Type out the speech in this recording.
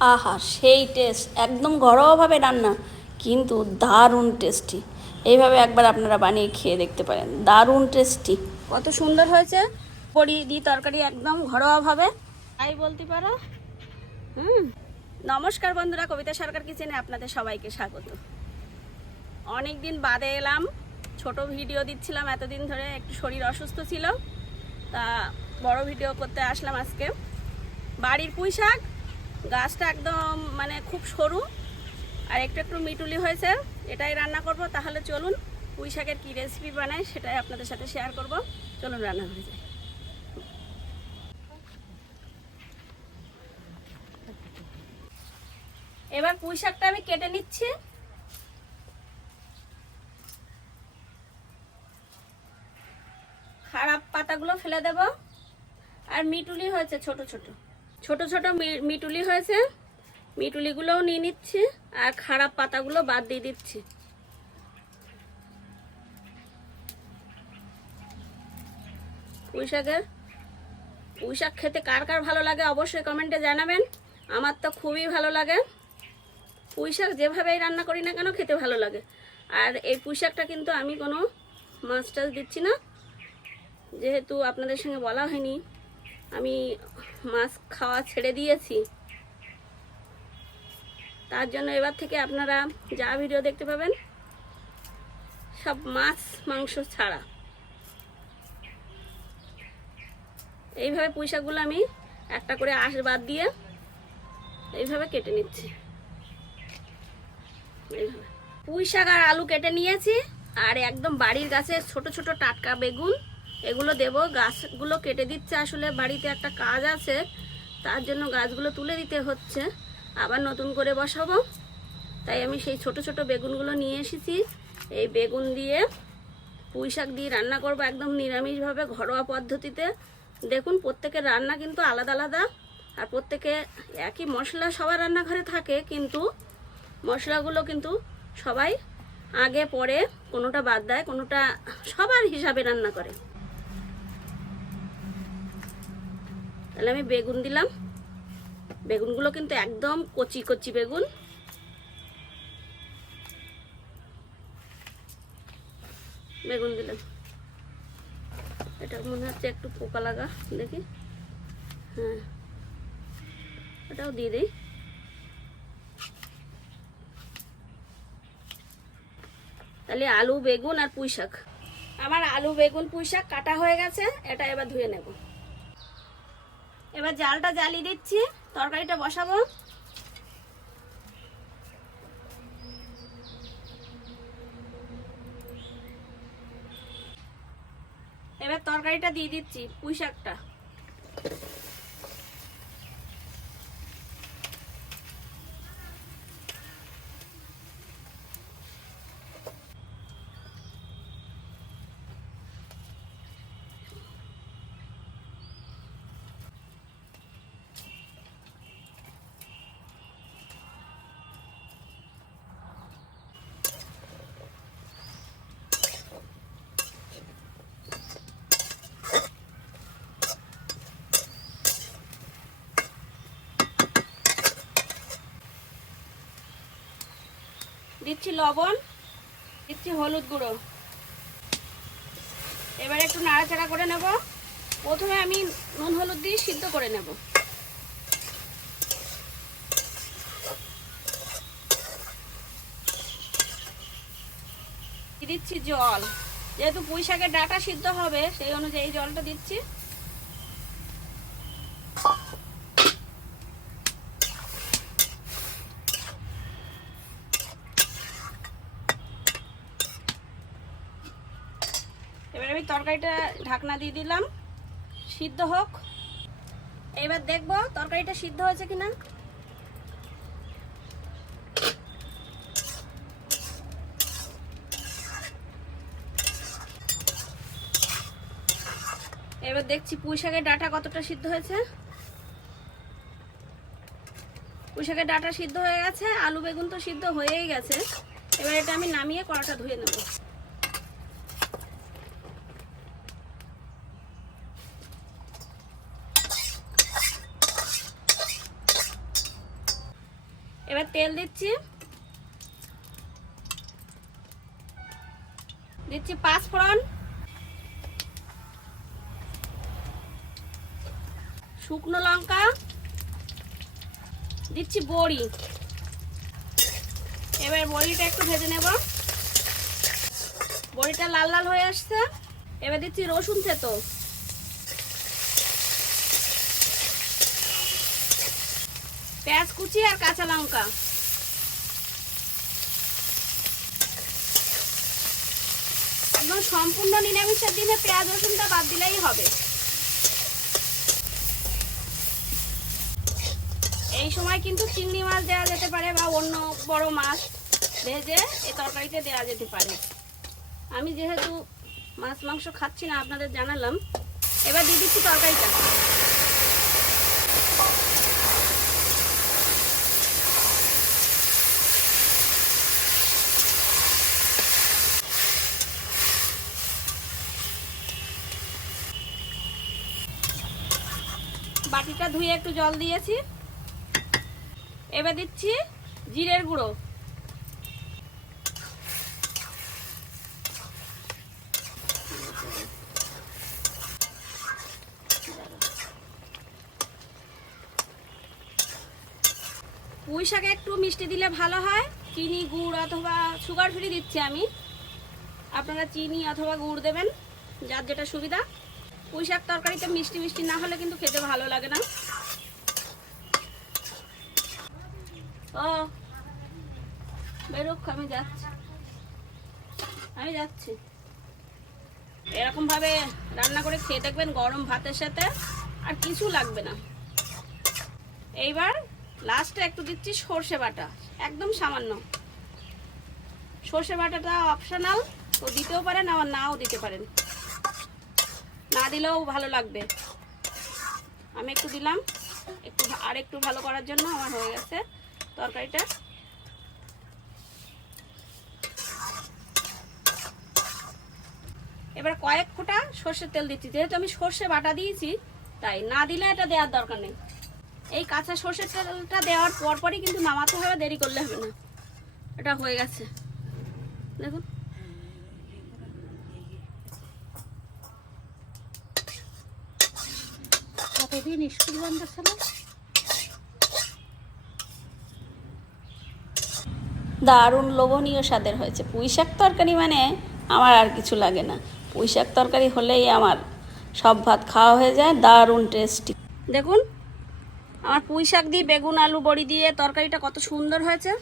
আহা, সেই টেস্ট একদম ঘরোয়াভাবে রান্না, কিন্তু দারুণ টেস্টি এইভাবে একবার আপনারা বানিয়ে খেয়ে দেখতে পারেন, দারুণ টেস্টি কত সুন্দর হয়েছে বড়ি দিয়ে তরকারি একদম ঘরোয়াভাবে। তাই বলতে পারো? হুম। নমস্কার বন্ধুরা, কবিতা সরকার কিচেনে আপনাদের সবাইকে স্বাগত। অনেক দিন বাদে এলাম, ছোট ভিডিও দিচ্ছিলাম, এতদিন ধরে একটু শরীর অসুস্থ ছিল। তা বড় ভিডিও করতে আসলাম আজকে। বাড়ির পুঁই শাক গাছটা একদম মানে খুব সরু আর একটু একটু মিটুলি হয়েছে, এটাই রান্না করব। তাহলে চলুন পুঁই শাকের কী রেসিপি বানাই সেটাই আপনাদের সাথে শেয়ার করব। চলুন রান্না হয়ে যায়। এবার পুঁই শাকটা আমি কেটে নিচ্ছি। খারাপ পাতাগুলো ফেলে দেব। আর মিটুলি হয়েছে ছোট ছোট। ছোট ছোট মিটুলি হয়েছে। মিটুলিগুলোও নিয়ে নিচ্ছি, আর খারাপ পাতাগুলো বাদ দিয়ে দিচ্ছি। পুঁই শাকের খেতে কার কার ভালো লাগে অবশ্যই কমেন্টে জানাবেন। আমার তো খুবই ভালো লাগে। পুঁই শাক যেভাবেই রান্না করি না কেন খেতে ভালো লাগে। আর এই পুঁই শাকটা কিন্তু আমি কোনো মাছ টাছ দিচ্ছি না। যেহেতু আপনাদের সঙ্গে বলা হয়নি। আমি মাছ খাওয়া ছেড়ে দিয়েছি। তার জন্য এবার থেকে আপনারা যা ভিডিও দেখতে পাবেন, সব মাছ মাংস ছাড়া। এইভাবে পুঁই শাকগুলো আমি একটা করে আঁশ বাদ দিয়ে এইভাবে কেটে নিচ্ছি। পুঁই শাক আর আলু কেটে নিয়েছি, আর একদম বাড়ির গাছে ছোট ছোট টাটকা বেগুন এগুলো দেব। গাছগুলো কেটে দিচ্ছে। আসলে বাড়িতে একটা কাজ আছে, তার জন্য গাছগুলো তুলে দিতে হচ্ছে। আবার নতুন করে বসাবো। তাই আমি সেই ছোট ছোট বেগুনগুলো নিয়ে এসেছি। এই বেগুন দিয়ে পুঁই শাক দিয়ে রান্না করব একদম নিরামিষভাবে, ঘরোয়া পদ্ধতিতে। দেখুন, প্রত্যেকের রান্না কিন্তু আলাদা আলাদা। আর প্রত্যেকে একই মশলা সবার রান্নাঘরে থাকে, কিন্তু মশলাগুলো কিন্তু সবাই আগে, পরে কোনোটা বাদ দেয়, কোনোটা সবার হিসাবে রান্না করে। তাহলে আমি বেগুন দিলাম। বেগুনগুলো কিন্তু একদম কচি কচি বেগুন। বেগুন দিলাম। এটা মনে হচ্ছে একটু পোকা লাগা, দেখি। হ্যাঁ। এটাও দিয়ে দিই। তাহলে আলু, বেগুন আর পুঁই শাক আমার আলু, বেগুন পুঁই শাক কাটা হয়ে গেছে, এটা এবার ধুয়ে নেব। এবার জালটা জ্বালিয়ে দিচ্ছি। তরকারিটা বসাবো। এবার তরকারিটা দিয়ে দিচ্ছি পুঁই শাকটা। দিচ্ছি লবণ, দিচ্ছি হলুদ গুঁড়ো। এবার একটু নাড়াচাড়া করে নেব। প্রথমে আমি নুন হলুদ দিয়ে সিদ্ধ করে নেব। দিচ্ছি জল। যেহেতু পুঁই শাকের ডাটা সিদ্ধ হবে, সেই অনুযায়ী জলটা দিচ্ছি। আমি তরকারিটা ঢাকনা দিয়ে দিলাম। সিদ্ধ হোক। এবার দেখব তরকারিটা সিদ্ধ হয়েছে কিনা। এবার দেখছি পুঁই শাকের ডাটা কতটা সিদ্ধ হয়েছে। পুঁই শাকের ডাটা সিদ্ধ হয়ে গেছে, আলু বেগুন তো সিদ্ধ হয়েই গেছে। এবার এটা আমি নামিয়ে কড়াটা ধুয়ে নেব এবার তেল দিচ্ছি। দিচ্ছি পাঁচ ফোড়ন শুকনো লঙ্কা। দিচ্ছি বড়ি। এবার বড়িটা একটু ভেজে নেব। বড়িটা লাল লাল হয়ে আসছে। এবার দিচ্ছি রসুন থেতো। পেঁয়াজ কুচি আর কাঁচা লঙ্কা। একদম সম্পূর্ণ নিরামিষের দিনে পেঁয়াজ রসুনটা বাদ দিলেই হবে। এই সময় কিন্তু চিংড়ি মাছ দেওয়া যেতে পারে বা অন্য বড় মাছ ভেজে এই তরকারিতে দেওয়া যেতে পারে। আমি যেহেতু মাছ মাংস খাচ্ছি না, আপনাদের জানালাম। এবার দিয়ে দিচ্ছি তরকারিটা। বাটিটা ধুয়ে একটু জল দিয়েছি। এবার দিচ্ছি জিরের গুঁড়ো। পুঁই শাকে একটু মিষ্টি দিলে ভালো হয়। চিনি, গুড় অথবা সুগার ফ্রি দিচ্ছি আমি। আপনারা চিনি অথবা গুড় দেবেন, যার যেটা সুবিধা। পুঁই শাক তরকারিতে মিষ্টি মিষ্টি না হলে কিন্তু খেতে ভালো লাগে না। ও, বেরোক, আমি যাচ্ছি। আমি যাচ্ছি। এরকম ভাবে রান্না করে খেয়ে দেখবেন গরম ভাতের সাথে আর কিছু লাগবে না। এইবার লাস্টে একটু দিচ্ছি সর্ষে বাটা, একদম সামান্য। সর্ষে বাটাটা অপশনাল তো দিতেও পারেন, আবার নাও দিতে পারেন। না দিলেও ভালো লাগবে। আমি একটু দিলাম। একটু আর একটু ভালো করার জন্য আমার হয়ে গেছে তরকারিটা। এবার কয়েক ফোঁটা সর্ষের তেল দিচ্ছি। যেহেতু আমি সর্ষে বাটা দিয়েছি, তাই না দিলে এটা দেওয়ার দরকার নেই। এই কাঁচা সর্ষের তেলটা দেওয়ার পরপরই কিন্তু নামাতে হবে, দেরি করলে হবে না। এটা হয়ে গেছে। দেখুন। কতদিন স্কুল বন্ধ ছিল দারুণ লোভনীয় স্বাদের হয়েছে। পুঁই শাক তরকারি মানে আমার আর কিছু লাগে না। পুঁই শাক তরকারি হলেই আমার সব ভাত খাওয়া হয়ে যায় দারুণ টেস্টি। দেখুন আমার পুঁই শাক দিয়ে বেগুন আলু বড়ি দিয়ে তরকারিটা কত সুন্দর হয়েছে।